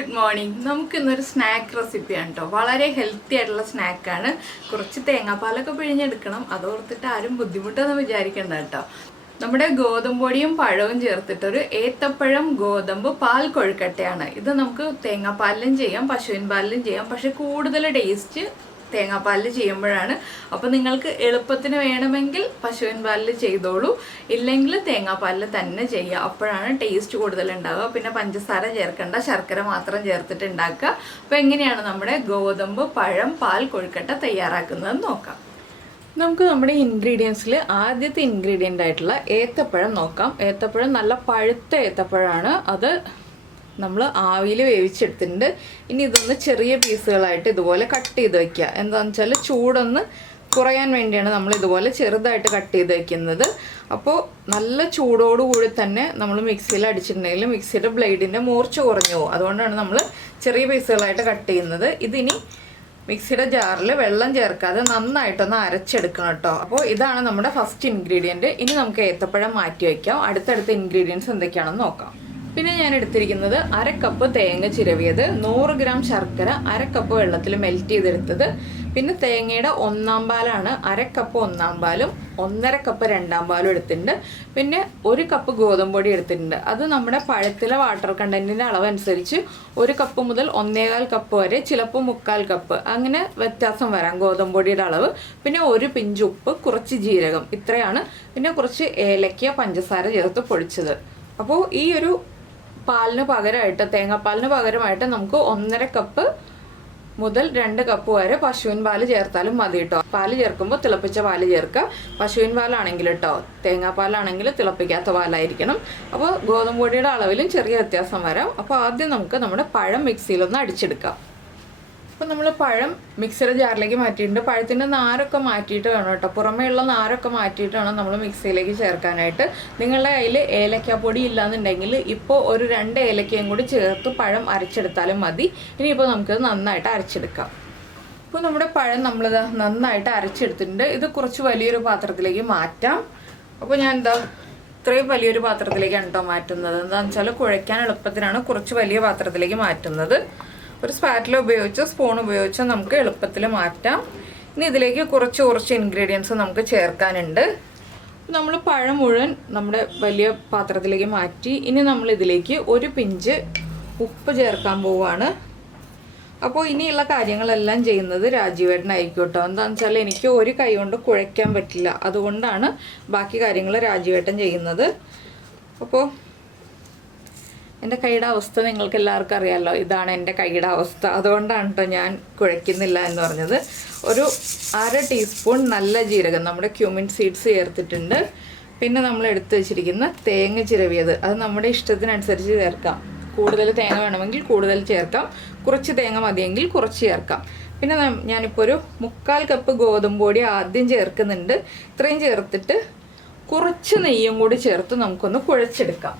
Good morning. നമുക്ക് ഇന്നൊരു snack റെസിപ്പിയാണ് കേട്ടോ. വളരെ ഹെൽത്തി ആയിട്ടുള്ള സ്നാക്കാണ്. കുറച്ച് തേങ്ങാപ്പാലൊക്കെ പിഴിഞ്ഞെടുക്കണം. അതോർത്തിട്ട് ആരും ബുദ്ധിമുട്ടൊന്നും വിചാരിക്കണ്ട കേട്ടോ. നമ്മുടെ ഗോതമ്പൊടിയും പഴവും ചേർത്തിട്ടൊരു ഏത്തപ്പഴം ഗോതമ്പ് പാൽ കൊഴുക്കട്ടയാണ്. ഇത് നമുക്ക് തേങ്ങാപ്പാലിലും ചെയ്യാം, പശുവിൻ പാലിലും ചെയ്യാം. പക്ഷെ കൂടുതൽ ടേസ്റ്റ് തേങ്ങാപ്പാലിൽ ചെയ്യുമ്പോഴാണ്. അപ്പോൾ നിങ്ങൾക്ക് എളുപ്പത്തിന് വേണമെങ്കിൽ പശുവിൻ പാലിൽ ചെയ്തോളൂ, ഇല്ലെങ്കിൽ തേങ്ങാപ്പാലിൽ തന്നെ ചെയ്യുക. അപ്പോഴാണ് ടേസ്റ്റ് കൂടുതൽ ഉണ്ടാവുക. പിന്നെ പഞ്ചസാര ചേർക്കേണ്ട, ശർക്കര മാത്രം ചേർത്തിട്ട് ഉണ്ടാക്കുക. അപ്പോൾ എങ്ങനെയാണ് നമ്മുടെ ഗോതമ്പ് പഴം പാൽ കൊഴുക്കട്ട തയ്യാറാക്കുന്നതെന്ന് നോക്കാം. നമുക്ക് നമ്മുടെ ഇൻഗ്രീഡിയൻസിൽ ആദ്യത്തെ ഇൻഗ്രീഡിയൻ്റ് ആയിട്ടുള്ള ഏത്തപ്പഴം നോക്കാം. ഏത്തപ്പഴം നല്ല പഴുത്ത ഏത്തപ്പഴമാണ്. അത് നമ്മൾ ആവിയിൽ വേവിച്ചെടുത്തിട്ടുണ്ട്. ഇനി ഇതൊന്ന് ചെറിയ പീസുകളായിട്ട് ഇതുപോലെ കട്ട് ചെയ്ത് വയ്ക്കുക. എന്താണെന്ന് വെച്ചാൽ ചൂടൊന്ന് കുറയാൻ വേണ്ടിയാണ് നമ്മൾ ഇതുപോലെ ചെറുതായിട്ട് കട്ട് ചെയ്ത് വയ്ക്കുന്നത്. അപ്പോൾ നല്ല ചൂടോടുകൂടി തന്നെ നമ്മൾ മിക്സിയിൽ അടിച്ചിട്ടുണ്ടെങ്കിൽ മിക്സിയുടെ ബ്ലേഡിൻ്റെ മൂർച്ച കുറഞ്ഞു പോകും. അതുകൊണ്ടാണ് നമ്മൾ ചെറിയ പീസുകളായിട്ട് കട്ട് ചെയ്യുന്നത്. ഇതിനി മിക്സിയുടെ ജാറിൽ വെള്ളം ചേർക്കാതെ നന്നായിട്ടൊന്ന് അരച്ചെടുക്കണം കേട്ടോ. അപ്പോൾ ഇതാണ് നമ്മുടെ ഫസ്റ്റ് ഇൻഗ്രീഡിയൻറ്റ്. ഇനി നമുക്ക് ഏത്തപ്പഴം മാറ്റി വയ്ക്കാം. അടുത്തടുത്ത ഇൻഗ്രീഡിയൻസ് എന്തൊക്കെയാണെന്ന് നോക്കാം. പിന്നെ ഞാൻ എടുത്തിരിക്കുന്നത് 1/2 കപ്പ് തേങ്ങ ചിരവിയത്, 100 ഗ്രാം ശർക്കര, 1/2 കപ്പ് വെള്ളത്തിൽ മെൽറ്റ് ചെയ്തെടുത്തത്, പിന്നെ തേങ്ങയുടെ 1/4 പാലാണ്, 1/2 കപ്പ് 1/4 പാലും 1/2 കപ്പ് 2/2 പാലും എടുത്തിട്ടുണ്ട്. പിന്നെ 1 കപ്പ് ഗോതമ്പൊടി എടുത്തിട്ടുണ്ട്. അത് നമ്മുടെ പഴത്തിലെ വാട്ടർ കണ്ടന്റിൻ്റെ അളവനുസരിച്ച് 1 കപ്പ് മുതൽ 1.25 കപ്പ് വരെ, ചിലപ്പോൾ 3/4 കപ്പ്, അങ്ങനെ വ്യത്യാസം വരാം ഗോതമ്പൊടിയുടെ അളവ്. പിന്നെ 1 പിഞ്ച് ഉപ്പ്, കുറച്ച് ജീരകം, ഇത്രയാണ്. പിന്നെ കുറച്ച് ഏലക്ക, പഞ്ചസാര ചേർത്ത് പൊടിച്ചത്. അപ്പോൾ ഈ ഒരു പാലിന് പകരമായിട്ട്, തേങ്ങാപ്പാലിന് പകരമായിട്ട് നമുക്ക് 1.5 കപ്പ് മുതൽ 2 കപ്പ് വരെ പശുവിൻ പാല് ചേർത്താലും മതി കേട്ടോ. പാല് ചേർക്കുമ്പോൾ തിളപ്പിച്ച പാല് ചേർക്കുക. പശുവിൻ പാലാണെങ്കിൽ കേട്ടോ, തേങ്ങാപ്പാലാണെങ്കിൽ തിളപ്പിക്കാത്ത പാലായിരിക്കണം. അപ്പോൾ ഗോതമ്പ് പൊടിയുടെ അളവിലും ചെറിയ വ്യത്യാസം വരാം. അപ്പോൾ ആദ്യം നമുക്ക് നമ്മുടെ പഴം മിക്സിയിലൊന്ന് അടിച്ചെടുക്കാം. അപ്പോൾ നമ്മൾ പഴം മിക്സിയുടെ ജാറിലേക്ക് മാറ്റിയിട്ടുണ്ട്. പഴത്തിൻ്റെ നാരൊക്കെ മാറ്റിയിട്ട് വേണം കേട്ടോ, പുറമേയുള്ള നാരൊക്കെ മാറ്റിയിട്ട് വേണം നമ്മൾ മിക്സിയിലേക്ക് ചേർക്കാനായിട്ട്. നിങ്ങളുടെ കയ്യിൽ ഏലക്കാപ്പൊടി ഇല്ലാന്നുണ്ടെങ്കിൽ ഇപ്പോൾ ഒരു 2 ഏലക്കയും കൂടി ചേർത്ത് പഴം അരച്ചെടുത്താലും മതി. ഇനിയിപ്പോൾ നമുക്കത് നന്നായിട്ട് അരച്ചെടുക്കാം. ഇപ്പോൾ നമ്മുടെ പഴം നമ്മളിത് നന്നായിട്ട് അരച്ചെടുത്തിട്ടുണ്ട്. ഇത് കുറച്ച് വലിയൊരു പാത്രത്തിലേക്ക് മാറ്റാം. അപ്പോൾ ഞാൻ ഇത്രയും വലിയൊരു പാത്രത്തിലേക്കാണ് കേട്ടോ മാറ്റുന്നത്. എന്താണെന്ന് വെച്ചാൽ കുഴയ്ക്കാൻ എളുപ്പത്തിനാണ് കുറച്ച് വലിയ പാത്രത്തിലേക്ക് മാറ്റുന്നത്. ഒരു സ്പാറ്റില ഉപയോഗിച്ചോ സ്പൂൺ ഉപയോഗിച്ചോ നമുക്ക് എളുപ്പത്തിൽ മാറ്റാം. ഇനി ഇതിലേക്ക് കുറച്ച് ഇൻഗ്രീഡിയൻസ് നമുക്ക് ചേർക്കാനുണ്ട്. നമ്മൾ പഴം മുഴുവൻ നമ്മുടെ വലിയ പാത്രത്തിലേക്ക് മാറ്റി. ഇനി നമ്മൾ ഇതിലേക്ക് 1 പിഞ്ച് ഉപ്പ് ചേർക്കാൻ പോവുകയാണ്. അപ്പോൾ ഇനിയുള്ള കാര്യങ്ങളെല്ലാം ചെയ്യുന്നത് രാജീവേട്ടനായിരിക്കും കേട്ടോ. എന്താണെന്ന് വെച്ചാൽ എനിക്ക് ഒരു കൈ കൊണ്ട് കുഴയ്ക്കാൻ പറ്റില്ല. അതുകൊണ്ടാണ് ബാക്കി കാര്യങ്ങൾ രാജീവേട്ടൻ ചെയ്യുന്നത്. അപ്പോൾ എൻ്റെ കൈയുടെ അവസ്ഥ നിങ്ങൾക്ക് എല്ലാവർക്കും അറിയാമല്ലോ. ഇതാണ് എൻ്റെ കൈയുടെ അവസ്ഥ. അതുകൊണ്ടാണ് കേട്ടോ ഞാൻ കുഴയ്ക്കുന്നില്ല എന്ന് പറഞ്ഞത്. ഒരു 1/2 ടീസ്പൂൺ നല്ല ജീരകം, നമ്മുടെ ക്യൂമിൻ സീഡ്സ് ചേർത്തിട്ടുണ്ട്. പിന്നെ നമ്മൾ എടുത്തു വെച്ചിരിക്കുന്ന തേങ്ങ ചിരവിയത്, അത് നമ്മുടെ ഇഷ്ടത്തിനനുസരിച്ച് ചേർക്കാം. കൂടുതൽ തേങ്ങ വേണമെങ്കിൽ കൂടുതൽ ചേർക്കാം, കുറച്ച് തേങ്ങ മതിയെങ്കിൽ കുറച്ച് ചേർക്കാം. പിന്നെ ഞാനിപ്പോൾ ഒരു 3/4 കപ്പ് ഗോതമ്പ് പൊടി ആദ്യം ചേർക്കുന്നുണ്ട്. ഇത്രയും ചേർത്തിട്ട് കുറച്ച് നെയ്യും കൂടി ചേർത്ത് നമുക്കൊന്ന് കുഴച്ചെടുക്കാം.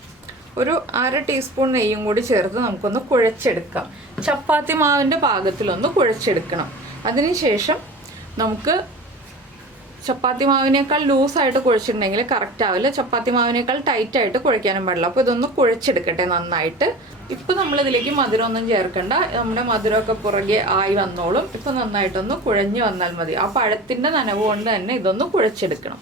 ഒരു 1/2 ടീസ്പൂൺ നെയ്യും കൂടി ചേർത്ത് നമുക്കൊന്ന് കുഴച്ചെടുക്കാം. ചപ്പാത്തി മാവിൻ്റെ പാകത്തിലൊന്ന് കുഴച്ചെടുക്കണം. അതിനുശേഷം നമുക്ക് ചപ്പാത്തി മാവിനേക്കാൾ ലൂസായിട്ട് കുഴച്ചിട്ടുണ്ടെങ്കിൽ കറക്റ്റ് ആവില്ല. ചപ്പാത്തി മാവിനേക്കാൾ ടൈറ്റായിട്ട് കുഴയ്ക്കാനും പാടില്ല. അപ്പോൾ ഇതൊന്ന് കുഴച്ചെടുക്കട്ടെ നന്നായിട്ട്. ഇപ്പോൾ നമ്മളിതിലേക്ക് മധുരമൊന്നും ചേർക്കണ്ട. നമ്മുടെ മധുരമൊക്കെ പുറകെ ആയി വന്നോളും. ഇപ്പോൾ നന്നായിട്ടൊന്ന് കുഴഞ്ഞു വന്നാൽ മതി. ആ പഴത്തിൻ്റെ നനവ് കൊണ്ട് തന്നെ ഇതൊന്ന് കുഴച്ചെടുക്കണം.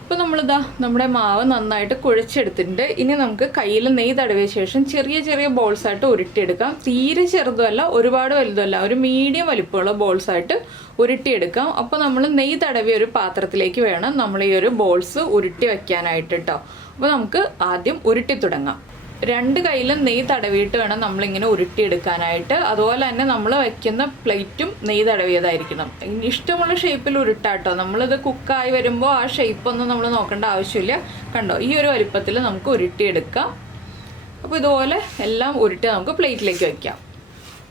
ഇപ്പോൾ നമ്മളിതാ നമ്മുടെ മാവ് നന്നായിട്ട് കുഴച്ചെടുത്തിട്ടുണ്ട്. ഇനി നമുക്ക് കയ്യിൽ നെയ്യ് തടവിയ ശേഷം ചെറിയ ബോൾസായിട്ട് ഉരുട്ടിയെടുക്കാം. തീരെ ചെറുതുമല്ല, ഒരുപാട് വലുതല്ല, ഒരു മീഡിയം വലിപ്പമുള്ള ബോൾസായിട്ട് ഉരുട്ടിയെടുക്കാം. അപ്പോൾ നമ്മൾ നെയ്യ് തടവിയ ഒരു പാത്രത്തിലേക്ക് വേണം നമ്മൾ ഈ ഒരു ബോൾസ് ഉരുട്ടി വയ്ക്കാനായിട്ട് കേട്ടോ. അപ്പോൾ നമുക്ക് ആദ്യം ഉരുട്ടി തുടങ്ങാം. 2 കയ്യിലും നെയ്യ് തടവിയിട്ട് വേണം നമ്മളിങ്ങനെ ഉരുട്ടിയെടുക്കാനായിട്ട്. അതുപോലെ തന്നെ നമ്മൾ വയ്ക്കുന്ന പ്ലേറ്റും നെയ്യ് തടവിയതായിരിക്കണം. ഇഷ്ടമുള്ള ഷേപ്പിൽ ഉരുട്ടാട്ടോ. നമ്മളിത് കുക്കായി വരുമ്പോൾ ആ ഷേപ്പൊന്നും നമ്മൾ നോക്കേണ്ട ആവശ്യമില്ല. കണ്ടോ, ഈ ഒരു വലിപ്പത്തിൽ നമുക്ക് ഉരുട്ടിയെടുക്കാം. അപ്പോൾ ഇതുപോലെ എല്ലാം ഉരുട്ടി നമുക്ക് പ്ലേറ്റിലേക്ക് വയ്ക്കാം.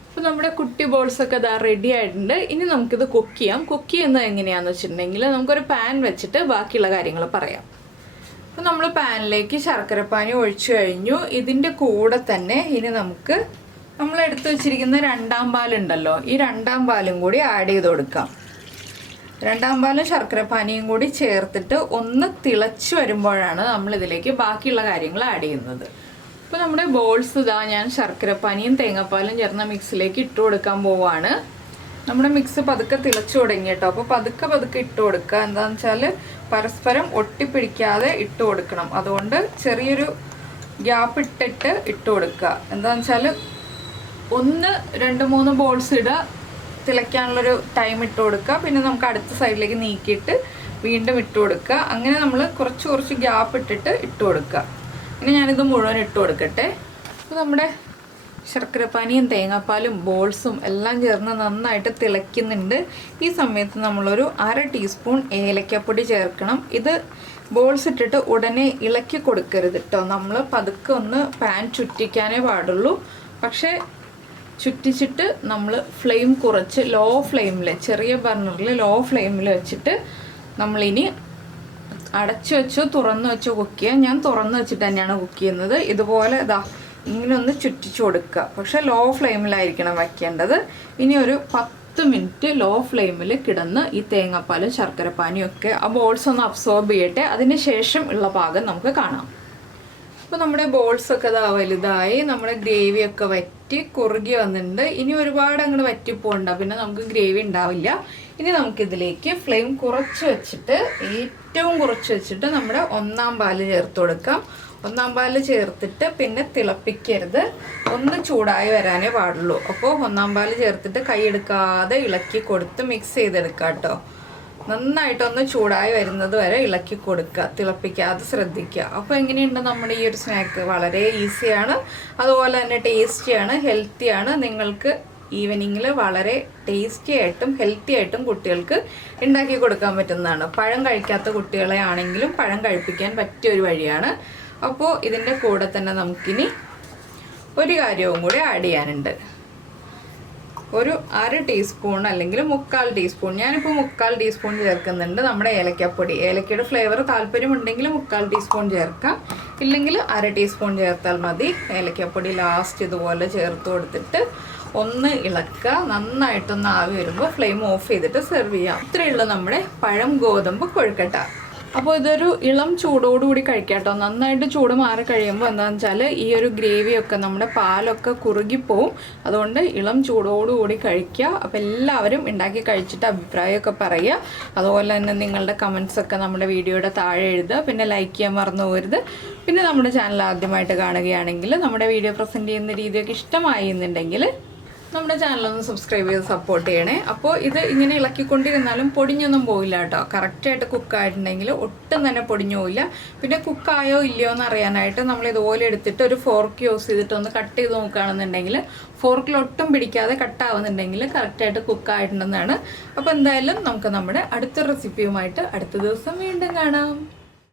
അപ്പോൾ നമ്മുടെ കുട്ടി ബോൾസൊക്കെ ഇതാ റെഡി ആയിട്ടുണ്ട്. ഇനി നമുക്കിത് കുക്ക് ചെയ്യാം. കുക്ക് ചെയ്യുന്നത് എങ്ങനെയാണെന്ന് വെച്ചിട്ടുണ്ടെങ്കിൽ നമുക്കൊരു പാൻ വെച്ചിട്ട് ബാക്കിയുള്ള കാര്യങ്ങൾ പറയാം. അപ്പോൾ നമ്മൾ പാനിലേക്ക് ശർക്കരപ്പാനി ഒഴിച്ചു കഴിഞ്ഞു. ഇതിൻ്റെ കൂടെ തന്നെ ഇനി നമുക്ക് നമ്മൾ എടുത്തു വെച്ചിരിക്കുന്ന 2/2 പാലുണ്ടല്ലോ, ഈ 2/2 പാലും കൂടി ആഡ് ചെയ്ത് കൊടുക്കാം. 2/2 പാലും ശർക്കരപ്പാനിയും കൂടി ചേർത്തിട്ട് ഒന്ന് തിളച്ച് വരുമ്പോഴാണ് നമ്മൾ ഇതിലേക്ക് ബാക്കിയുള്ള കാര്യങ്ങൾ ആഡ് ചെയ്യുന്നത്. ഇപ്പോൾ നമ്മുടെ ബോൾസ് ഇതാ ഞാൻ ശർക്കരപ്പാനിയും തേങ്ങാപ്പാലും ചേർന്ന മിക്സിലേക്ക് ഇട്ട് കൊടുക്കാൻ പോവാണ്. നമ്മുടെ മിക്സ് പതുക്കെ തിളച്ചു തുടങ്ങി കേട്ടോ. അപ്പോൾ പതുക്കെ ഇട്ട് കൊടുക്കുക. എന്താണെന്ന് വെച്ചാൽ പരസ്പരം ഒട്ടിപ്പിടിക്കാതെ ഇട്ട് കൊടുക്കണം. അതുകൊണ്ട് ചെറിയൊരു ഗ്യാപ്പ് ഇട്ടിട്ട് ഇട്ട് കൊടുക്കുക. എന്താണെന്ന് വെച്ചാൽ 1, 2, 3 ബോൾസ് ഇടുക, തിളയ്ക്കാനുള്ളൊരു ടൈം ഇട്ട് കൊടുക്കുക. പിന്നെ നമുക്ക് അടുത്ത സൈഡിലേക്ക് നീക്കിയിട്ട് വീണ്ടും ഇട്ട് കൊടുക്കുക. അങ്ങനെ നമ്മൾ കുറച്ച് ഗ്യാപ്പ് ഇട്ടിട്ട് ഇട്ട് കൊടുക്കുക. ഇനി ഞാനിത് മുഴുവൻ ഇട്ട് കൊടുക്കട്ടെ. അപ്പോൾ നമ്മുടെ ശർക്കരപ്പാനിയും തേങ്ങാപ്പാലും ബോൾസും എല്ലാം ചേർന്ന് നന്നായിട്ട് തിളയ്ക്കുന്നുണ്ട്. ഈ സമയത്ത് നമ്മളൊരു 1/2 ടീസ്പൂൺ ഏലക്കപ്പൊടി ചേർക്കണം. ഇത് ബോൾസ് ഇട്ടിട്ട് ഉടനെ ഇളക്കി കൊടുക്കരുത് കേട്ടോ. നമ്മൾ പതുക്കെ ഒന്ന് പാൻ ചുറ്റിക്കാനേ പാടുള്ളൂ. പക്ഷേ ചുറ്റിച്ചിട്ട് നമ്മൾ ഫ്ലെയിം കുറച്ച് ലോ ഫ്ലെയിമിൽ, ചെറിയ ബർണറിൽ ലോ ഫ്ലെയിമിൽ വെച്ചിട്ട് നമ്മളിനി അടച്ചു വെച്ചോ തുറന്നു വെച്ചോ കുക്ക് ചെയ്യുക. ഞാൻ തുറന്നു വെച്ചിട്ട് തന്നെയാണ് കുക്ക് ചെയ്യുന്നത്. ഇതുപോലെ ഇതാ ഇങ്ങനെ ഒന്ന് ചുറ്റിച്ചു കൊടുക്കുക. പക്ഷെ ലോ ഫ്ലെയിമിലായിരിക്കണം വയ്ക്കേണ്ടത്. ഇനി ഒരു 10 മിനിറ്റ് ലോ ഫ്ലെയിമിൽ കിടന്ന് ഈ തേങ്ങാപ്പാലും ശർക്കരപ്പാനിയും ഒക്കെ ആ ബോൾസ് ഒന്ന് അബ്സോർബ് ചെയ്യട്ടെ. അതിന് ശേഷം ഉള്ള പാകം നമുക്ക് കാണാം. അപ്പോൾ നമ്മുടെ ബോൾസൊക്കെ ഇതാ വലുതായി, നമ്മുടെ ഗ്രേവിയൊക്കെ വറ്റി കുറുകി വന്നിട്ടുണ്ട്. ഇനി ഒരുപാട് അങ്ങോട്ട് വറ്റിപ്പോണ്ട, പിന്നെ നമുക്ക് ഗ്രേവി ഉണ്ടാവില്ല. ഇനി നമുക്കിതിലേക്ക് ഫ്ലെയിം കുറച്ച് വെച്ചിട്ട്, ഏറ്റവും കുറച്ച് വെച്ചിട്ട് നമ്മുടെ 1-ാം പാല് ചേർത്ത് കൊടുക്കാം. 1-ാം പാല് ചേർത്തിട്ട് പിന്നെ തിളപ്പിക്കരുത്, ഒന്ന് ചൂടായി വരാനേ പാടുള്ളൂ. അപ്പോൾ 1-ാം പാല് ചേർത്തിട്ട് കൈയെടുക്കാതെ ഇളക്കി കൊടുത്ത് മിക്സ് ചെയ്തെടുക്കാം കേട്ടോ. നന്നായിട്ടൊന്ന് ചൂടായി വരുന്നത് വരെ ഇളക്കി കൊടുക്കുക, തിളപ്പിക്കാതെ ശ്രദ്ധിക്കുക. അപ്പോൾ എങ്ങനെയുണ്ട് നമ്മുടെ ഈ ഒരു സ്നാക്ക്? വളരെ ഈസിയാണ്, അതുപോലെ തന്നെ ടേസ്റ്റിയാണ്, ഹെൽത്തിയാണ്. നിങ്ങൾക്ക് ഈവനിങ്ങിൽ വളരെ ടേസ്റ്റി ആയിട്ടും ഹെൽത്തി ആയിട്ടും കുട്ടികൾക്ക് ഉണ്ടാക്കി കൊടുക്കാൻ പറ്റുന്നതാണ്. പഴം കഴിക്കാത്ത കുട്ടികളെ ആണെങ്കിലും പഴം കഴിപ്പിക്കാൻ പറ്റിയ ഒരു വഴിയാണ്. അപ്പോൾ ഇതിൻ്റെ കൂടെ തന്നെ നമുക്കിനി ഒരു കാര്യവും കൂടി ആഡ് ചെയ്യാനുണ്ട്. ഒരു 1/2 ടീസ്പൂൺ അല്ലെങ്കിൽ 3/4 ടീസ്പൂൺ, ഞാനിപ്പോൾ 3/4 ടീസ്പൂൺ ചേർക്കുന്നുണ്ട് നമ്മുടെ ഏലക്കപ്പൊടി. ഏലക്കയുടെ ഫ്ലേവർ താല്പര്യമുണ്ടെങ്കിൽ 3/4 ടീസ്പൂൺ ചേർക്കാം, ഇല്ലെങ്കിൽ 1/2 ടീസ്പൂൺ ചേർത്താൽ മതി. ഏലക്കപ്പൊടി ലാസ്റ്റ് ഇതുപോലെ ചേർത്ത് കൊടുത്തിട്ട് ഒന്ന് ഇളക്കുക. നന്നായിട്ടൊന്ന് ആവി വരുമ്പോൾ ഫ്ലെയിം ഓഫ് ചെയ്തിട്ട് സെർവ് ചെയ്യാം. ഇത്രയേ ഉള്ളൂ നമ്മുടെ പഴം ഗോതമ്പ് കൊഴുക്കട്ട. അപ്പോൾ ഇതൊരു ഇളം ചൂടോടുകൂടി കഴിക്കാം കേട്ടോ. നന്നായിട്ട് ചൂട് മാറി കഴിയുമ്പോൾ എന്താണെന്ന് വെച്ചാൽ ഈ ഒരു ഗ്രേവിയൊക്കെ നമ്മുടെ പാലൊക്കെ കുറുകിപ്പോവും. അതുകൊണ്ട് ഇളം ചൂടോടുകൂടി കഴിക്കുക. അപ്പോൾ എല്ലാവരും ഉണ്ടാക്കി കഴിച്ചിട്ട് അഭിപ്രായമൊക്കെ പറയുക. അതുപോലെ തന്നെ നിങ്ങളുടെ കമൻസൊക്കെ നമ്മുടെ വീഡിയോയുടെ താഴെ എഴുതുക. പിന്നെ ലൈക്ക് ചെയ്യാൻ മറന്നു പോകരുത്. പിന്നെ നമ്മുടെ ചാനൽ ആദ്യമായിട്ട് കാണുകയാണെങ്കിൽ നമ്മുടെ വീഡിയോ പ്രസൻറ്റ് ചെയ്യുന്ന രീതിയൊക്കെ ഇഷ്ടമായി എന്നുണ്ടെങ്കിൽ നമ്മുടെ ചാനലൊന്ന് സബ്സ്ക്രൈബ് ചെയ്ത് സപ്പോർട്ട് ചെയ്യണേ. അപ്പോൾ ഇത് ഇങ്ങനെ ഇളക്കിക്കൊണ്ടിരുന്നാലും പൊടിഞ്ഞൊന്നും പോയില്ല കേട്ടോ. കറക്റ്റായിട്ട് കുക്കായിട്ടുണ്ടെങ്കിൽ ഒട്ടും തന്നെ പൊടിഞ്ഞു പോയില്ല. പിന്നെ കുക്കായോ ഇല്ലയോ എന്ന് അറിയാനായിട്ട് നമ്മൾ ഇതുപോലെ എടുത്തിട്ട് ഒരു ഫോർക്ക് യൂസ് ചെയ്തിട്ട് ഒന്ന് കട്ട് ചെയ്ത് നോക്കുകയാണെന്നുണ്ടെങ്കിൽ ഫോർക്കിൽ ഒട്ടും പിടിക്കാതെ കട്ടാവുന്നുണ്ടെങ്കിൽ കറക്റ്റായിട്ട് കുക്കായിട്ടുണ്ടെന്നാണ്. അപ്പോൾ എന്തായാലും നമുക്ക് നമ്മുടെ അടുത്ത റെസിപ്പിയുമായിട്ട് അടുത്ത ദിവസം വീണ്ടും കാണാം.